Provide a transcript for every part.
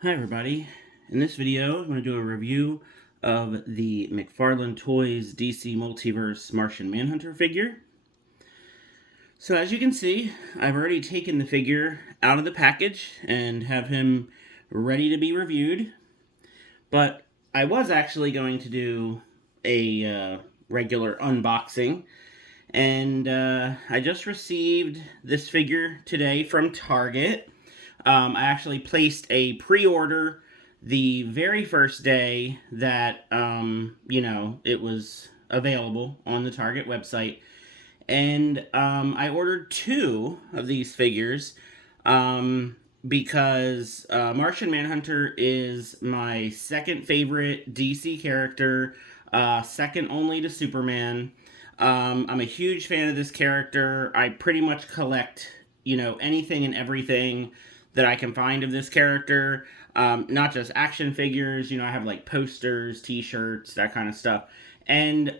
Hi everybody. In this video, I'm going to do a review of the McFarlane Toys DC Multiverse Martian Manhunter figure. So as you can see, I've already taken the figure out of the package and have him ready to be reviewed. But I was actually going to do a regular unboxing. And I just received this figure today from Target. I actually placed a pre-order the very first day that, it was available on the Target website. And I ordered two of these figures because Martian Manhunter is my second favorite DC character, second only to Superman. I'm a huge fan of this character. I pretty much collect, anything and everything that I can find of this character. Not just action figures, I have like posters, t-shirts, that kind of stuff. And,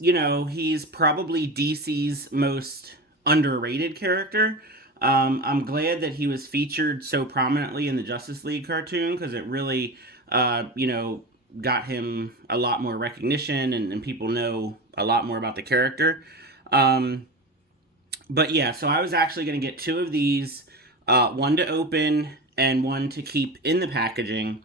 he's probably DC's most underrated character. I'm glad that he was featured so prominently in the Justice League cartoon because it really, got him a lot more recognition and people know a lot more about the character. But yeah, so I was actually going to get two of these, one to open and one to keep in the packaging.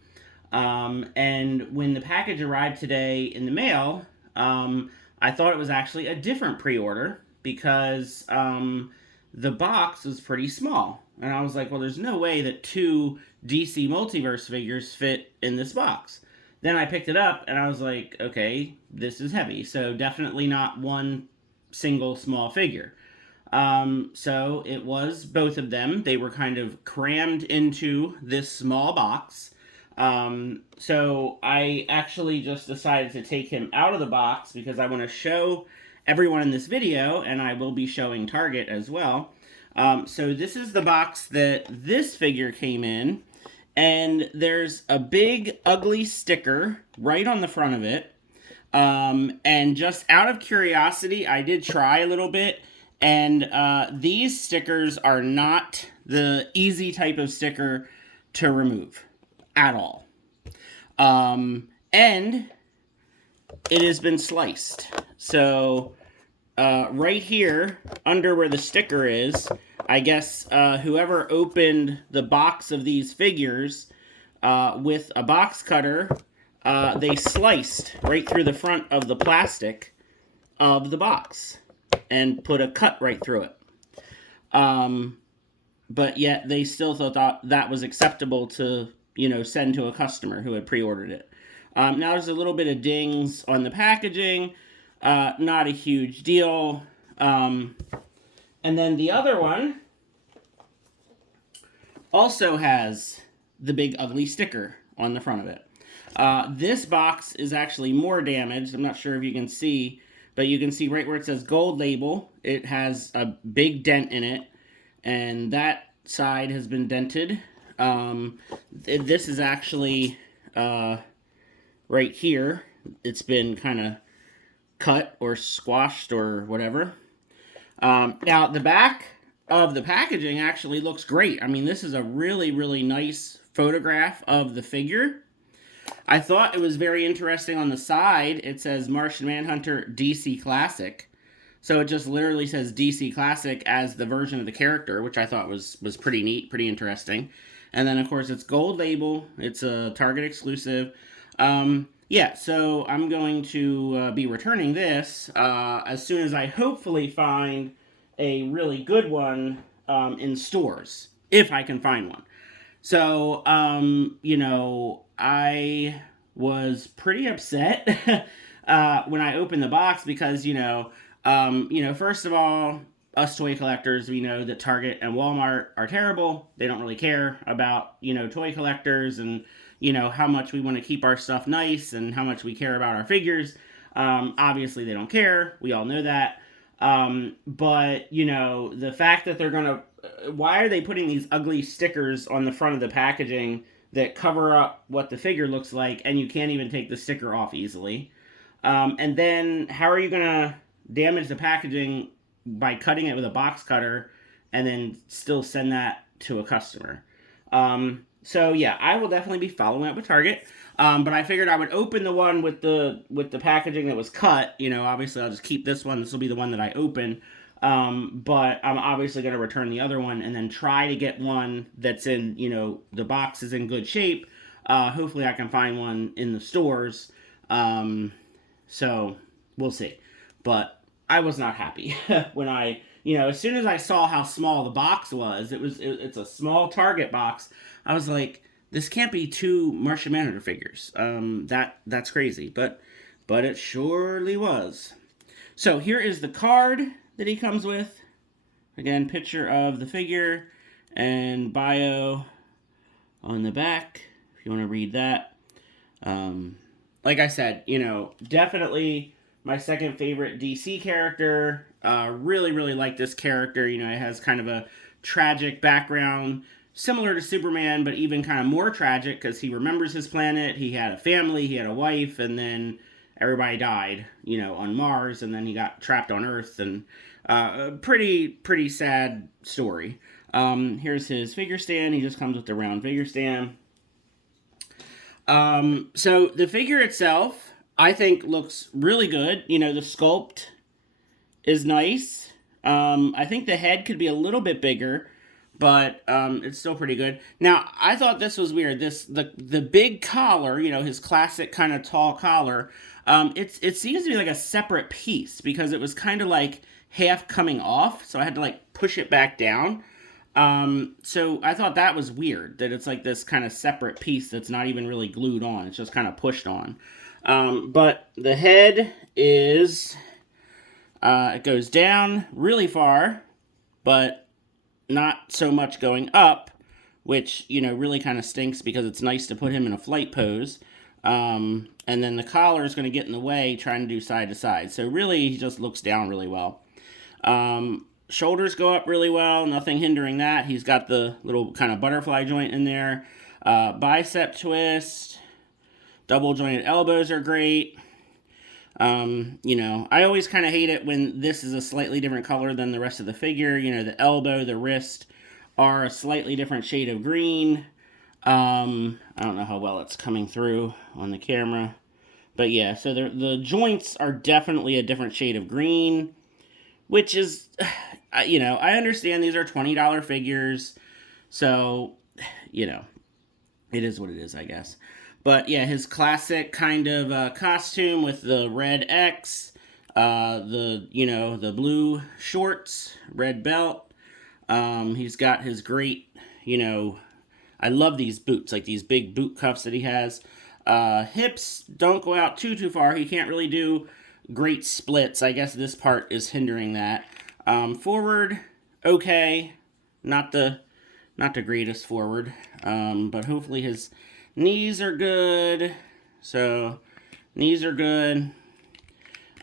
And when the package arrived today in the mail, I thought it was actually a different pre-order because the box was pretty small. And I was like, well, there's no way that two DC Multiverse figures fit in this box. Then I picked it up and I was like, okay, this is heavy. So definitely not one single small figure. So it was both of them. They were kind of crammed into this small box. So I actually just decided to take him out of the box because I want to show everyone in this video, and I will be showing Target as well. So this is the box that this figure came in, and there's a big ugly sticker right on the front of it. And just out of curiosity, I did try a little bit, and these stickers are not the easy type of sticker to remove at all. And it has been sliced. So right here, under where the sticker is, I guess whoever opened the box of these figures with a box cutter, they sliced right through the front of the plastic of the box and put a cut right through it. But yet they still thought that was acceptable to, send to a customer who had pre-ordered it. Now there's a little bit of dings on the packaging, not a huge deal. And then the other one also has the big ugly sticker on the front of it. This box is actually more damaged. I'm not sure if you can see, but you can see right where it says gold label, it has a big dent in it, and that side has been dented. This is actually right here. It's been kind of cut or squashed or whatever. Now, the back of the packaging actually looks great. I mean, this is a really, really nice photograph of the figure. I thought it was very interesting on the side. It says Martian Manhunter DC Classic. So it just literally says DC Classic as the version of the character, which I thought was pretty neat, pretty interesting. And then, of course, it's gold label. It's a Target exclusive. Yeah, so I'm going to be returning this as soon as I hopefully find a really good one in stores, if I can find one. So, I was pretty upset when I opened the box because, first of all, us toy collectors, we know that Target and Walmart are terrible. They don't really care about, toy collectors and, how much we want to keep our stuff nice and how much we care about our figures. Obviously, they don't care. We all know that. But, the fact that they're going to... Why are they putting these ugly stickers on the front of the packaging that cover up what the figure looks like, and you can't even take the sticker off easily? And then, how are you going to damage the packaging by cutting it with a box cutter and then still send that to a customer? So yeah, I will definitely be following up with Target. But I figured I would open the one with the packaging that was cut. Obviously I'll just keep this one. This will be the one that I open. But I'm obviously going to return the other one and then try to get one that's in, the box is in good shape. Hopefully I can find one in the stores. So we'll see. But I was not happy when as soon as I saw how small the box was, it's a small Target box. I was like, this can't be two Martian Manhunter figures. That's crazy, but it surely was. So here is the card that he comes with. Again, picture of the figure and bio on the back, if you want to read that. Like I said, definitely my second favorite DC character. Really, really like this character. It has kind of a tragic background, similar to Superman, but even kind of more tragic because he remembers his planet. He had a family, he had a wife, and then everybody died, on Mars, and then he got trapped on Earth, and a pretty sad story. Here's his figure stand. He just comes with the round figure stand. So the figure itself, I think, looks really good. The sculpt is nice. I think the head could be a little bit bigger, but it's still pretty good. Now, I thought this was weird. The big collar, his classic kind of tall collar, it seems to be like a separate piece because it was kind of like half coming off, so I had to like push it back down. So I thought that was weird, that it's like this kind of separate piece that's not even really glued on. It's just kind of pushed on. But the head is, it goes down really far, but not so much going up, which, really kind of stinks because it's nice to put him in a flight pose. And then the collar is going to get in the way trying to do side to side. So really, he just looks down really well. Shoulders go up really well, nothing hindering that. He's got the little kind of butterfly joint in there. Bicep twist. Double jointed elbows are great. I always kind of hate it when this is a slightly different color than the rest of the figure. The elbow, the wrist are a slightly different shade of green. I don't know how well it's coming through on the camera. But yeah, so the joints are definitely a different shade of green, which is, I understand these are $20 figures. So, it is what it is, I guess. But yeah, his classic kind of costume with the red X, the blue shorts, red belt. He's got his great, I love these boots, like these big boot cuffs that he has. Hips don't go out too far. He can't really do great splits. I guess this part is hindering that. Forward, okay, not the greatest forward, but hopefully his knees are good. So, knees are good.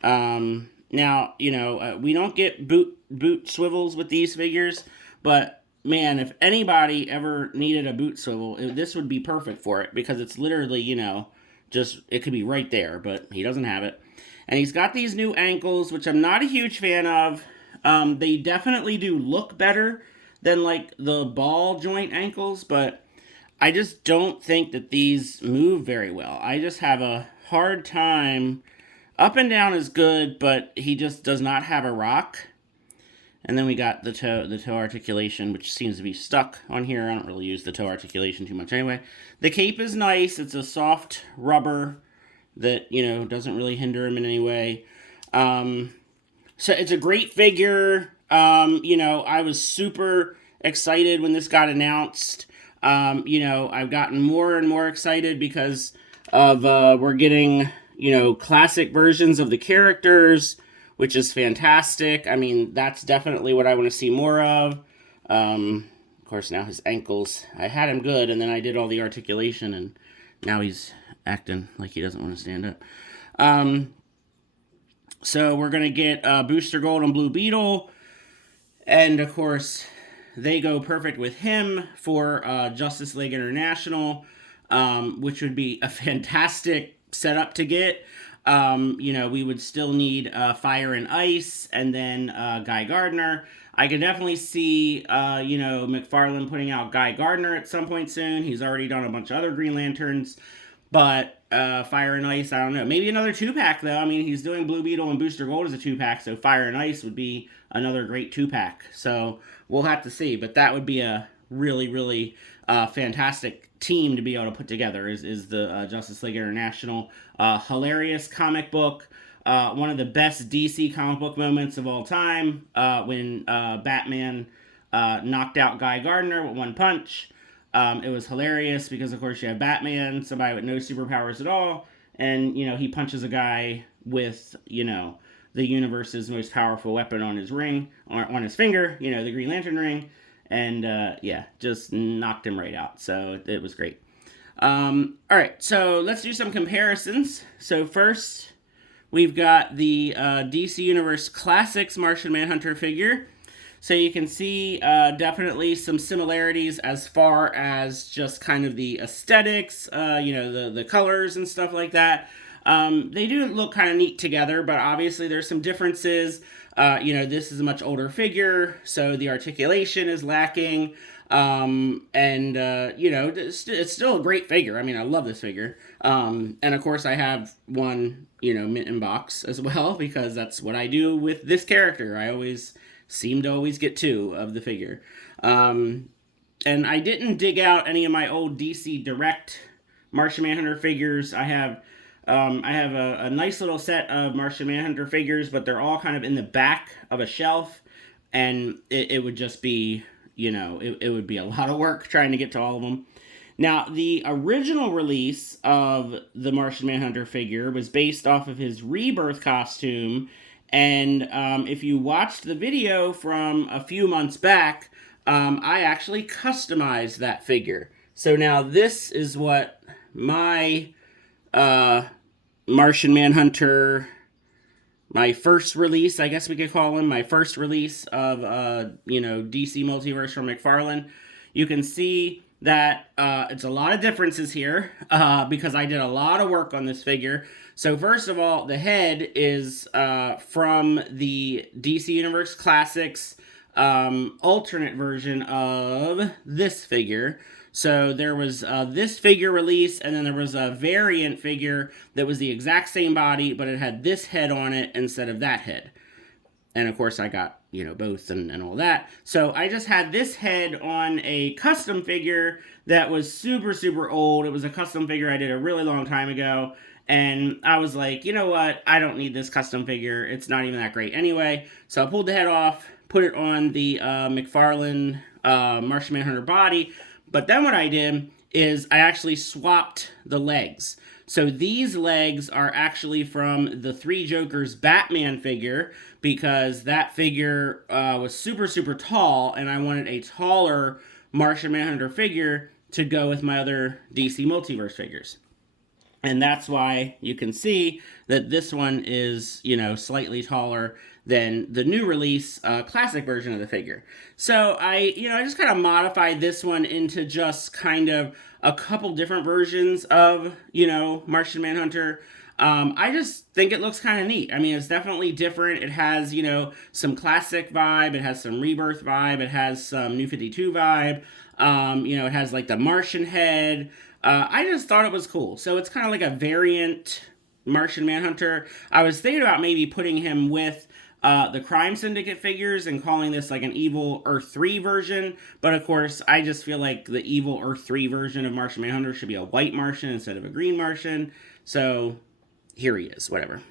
Now, we don't get boot swivels with these figures, but man, if anybody ever needed a boot swivel, this would be perfect for it because it's literally, just, it could be right there, but he doesn't have it. And he's got these new ankles, which I'm not a huge fan of. They definitely do look better than like the ball joint ankles, but I just don't think that these move very well. I just have a hard time. Up and down is good, but he just does not have a rock. And then we got the toe articulation, which seems to be stuck on here. I don't really use the toe articulation too much anyway. The cape is nice. It's a soft rubber that, doesn't really hinder him in any way. So it's a great figure. I was super excited when this got announced. I've gotten more and more excited because of we're getting, classic versions of the characters, which is fantastic. I mean, that's definitely what I want to see more of. Of course, now his ankles, I had him good, and then I did all the articulation, and now he's acting like he doesn't want to stand up. So we're going to get Booster Gold and Blue Beetle, and of course, they go perfect with him for Justice League International, which would be a fantastic setup to get. We would still need Fire and Ice, and then Guy Gardner. I could definitely see, McFarlane putting out Guy Gardner at some point soon. He's already done a bunch of other Green Lanterns. But Fire and Ice, I don't know. Maybe another 2-pack, though. I mean, he's doing Blue Beetle and Booster Gold as a 2-pack, so Fire and Ice would be another great 2-pack. So we'll have to see. But that would be a really, really fantastic team to be able to put together, is the Justice League International. Hilarious comic book. One of the best DC comic book moments of all time, when Batman knocked out Guy Gardner with one punch. It was hilarious because, of course, you have Batman, somebody with no superpowers at all, and, he punches a guy with, the universe's most powerful weapon on his ring, on his finger, the Green Lantern ring, and, just knocked him right out. So it was great. All right, so let's do some comparisons. So first, we've got the DC Universe Classics Martian Manhunter figure. So you can see definitely some similarities as far as just kind of the aesthetics, the colors and stuff like that. They do look kind of neat together, but obviously there's some differences. This is a much older figure, so the articulation is lacking. It's still a great figure. I mean, I love this figure. And of course I have one, mint in box as well, because that's what I do with this character. I always seem to always get 2 of the figure. And I didn't dig out any of my old DC Direct Martian Manhunter figures. I have a nice little set of Martian Manhunter figures, but they're all kind of in the back of a shelf, and it would just be, it would be a lot of work trying to get to all of them. Now, the original release of the Martian Manhunter figure was based off of his Rebirth costume. And if you watched the video from a few months back, I actually customized that figure. So now this is what my Martian Manhunter, my first release, I guess we could call him, my first release of, DC Multiverse from McFarlane. You can see that it's a lot of differences here because I did a lot of work on this figure. So first of all, the head is from the DC Universe Classics alternate version of this figure. So there was this figure release, and then there was a variant figure that was the exact same body, but it had this head on it instead of that head. And of course I got, both and all that. So I just had this head on a custom figure that was super, super old. It was a custom figure I did a really long time ago. And I was like, you know what? I don't need this custom figure. It's not even that great anyway. So I pulled the head off, put it on the McFarlane Martian Manhunter body. But then what I did is I actually swapped the legs. So these legs are actually from the Three Jokers Batman figure, because that figure was super, super tall, and I wanted a taller Martian Manhunter figure to go with my other DC Multiverse figures. And that's why you can see that this one is, slightly taller than the new release classic version of the figure. So I just kind of modified this one into just kind of a couple different versions of, Martian Manhunter. I just think it looks kind of neat. I mean, it's definitely different. It has, some classic vibe. It has some Rebirth vibe. It has some New 52 vibe. It has like the Martian head. I just thought it was cool. So it's kind of like a variant Martian Manhunter. I was thinking about maybe putting him with the Crime Syndicate figures and calling this like an evil Earth 3 version. But of course, I just feel like the evil Earth 3 version of Martian Manhunter should be a white Martian instead of a green Martian. So here he is, whatever.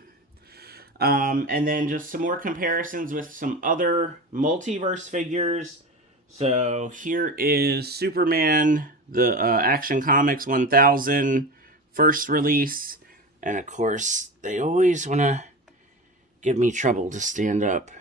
And then just some more comparisons with some other multiverse figures. So here is Superman, the Action Comics 1000 first release. And of course, they always want to give me trouble to stand up.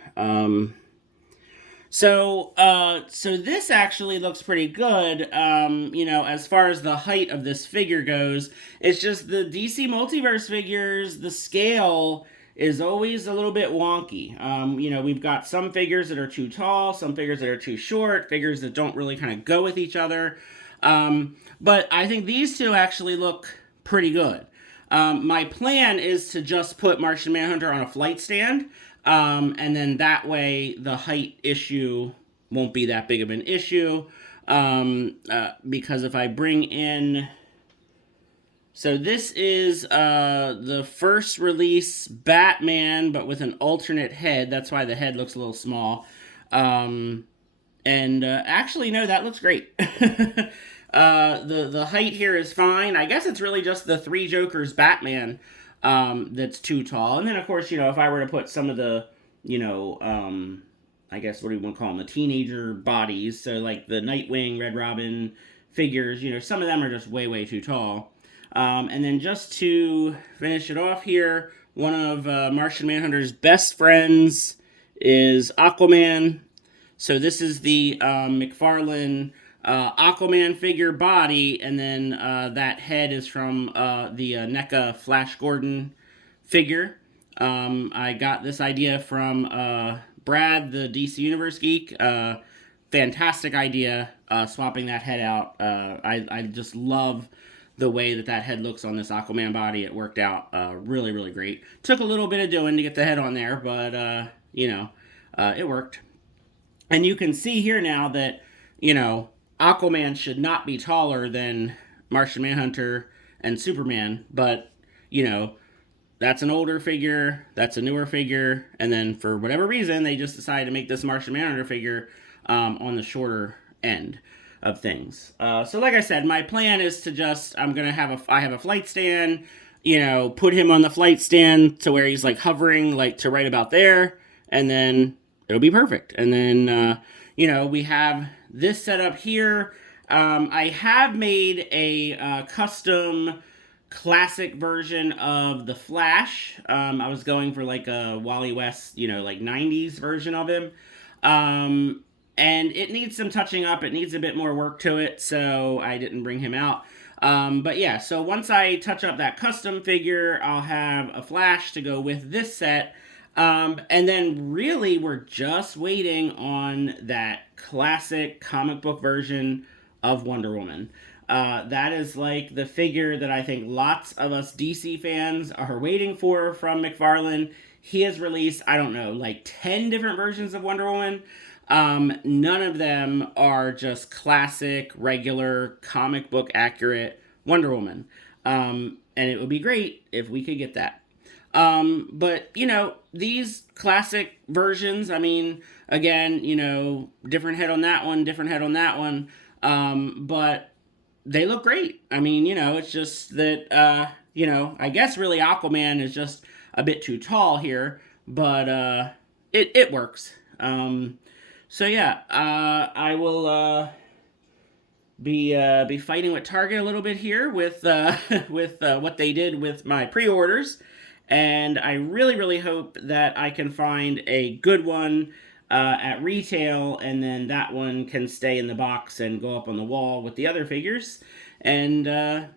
So this actually looks pretty good, as far as the height of this figure goes. It's just the DC Multiverse figures, the scale is always a little bit wonky. We've got some figures that are too tall, some figures that are too short, figures that don't really kind of go with each other. But I think these two actually look pretty good. My plan is to just put Martian Manhunter on a flight stand, And then that way the height issue won't be that big of an issue. Because if I bring in, so this is the first release Batman, but with an alternate head. That's why the head looks a little small. And actually, no, that looks great. The height here is fine. I guess it's really just the Three Jokers Batman that's too tall. And then, of course, if I were to put some of the, I guess what do you want to call them, the teenager bodies, so like the Nightwing, Red Robin figures, some of them are just way, way too tall. And then just to finish it off here, one of Martian Manhunter's best friends is Aquaman. So this is the McFarlane Aquaman figure body, and then that head is from the NECA Flash Gordon figure. I got this idea from Brad, the DC Universe geek. Fantastic idea, swapping that head out. I just love the way that head looks on this Aquaman body. It worked out really, really great. Took a little bit of doing to get the head on there, but, it worked. And you can see here now that, Aquaman should not be taller than Martian Manhunter and Superman, but, that's an older figure, that's a newer figure, and then for whatever reason, they just decided to make this Martian Manhunter figure on the shorter end of things. So like I said, my plan is to I have a flight stand, put him on the flight stand to where he's like hovering like to right about there, and then it'll be perfect. And then, we have this set up here. I have made a custom classic version of the Flash. I was going for like a Wally West, like 90s version of him. And it needs some touching up. It needs a bit more work to it, so I didn't bring him out. But yeah, so once I touch up that custom figure, I'll have a Flash to go with this set. And then really we're just waiting on that classic comic book version of Wonder Woman. That is like the figure that I think lots of us DC fans are waiting for from McFarlane. He has released, I don't know, like 10 different versions of Wonder Woman. None of them are just classic, regular, comic book accurate Wonder Woman. And it would be great if we could get that. But, these classic versions, I mean, again, different head on that one, different head on that one. But they look great. I mean, it's just that, I guess really Aquaman is just a bit too tall here, but, it works. So yeah, I will, be fighting with Target a little bit here with what they did with my pre-orders, and I really, really hope that I can find a good one at retail, and then that one can stay in the box and go up on the wall with the other figures. And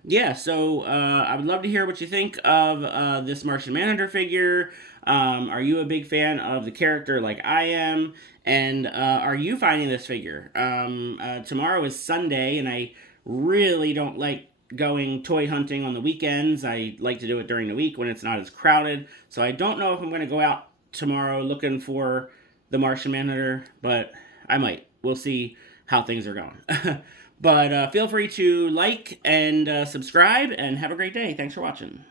yeah, so I would love to hear what you think of this Martian Manhunter figure. Are you a big fan of the character like I am? And are you finding this figure? Tomorrow is Sunday, and I really don't like going toy hunting on the weekends. I like to do it during the week when it's not as crowded. So I don't know if I'm going to go out tomorrow looking for the Martian Manhunter, but I might. We'll see how things are going. But feel free to like and subscribe, and have a great day. Thanks for watching.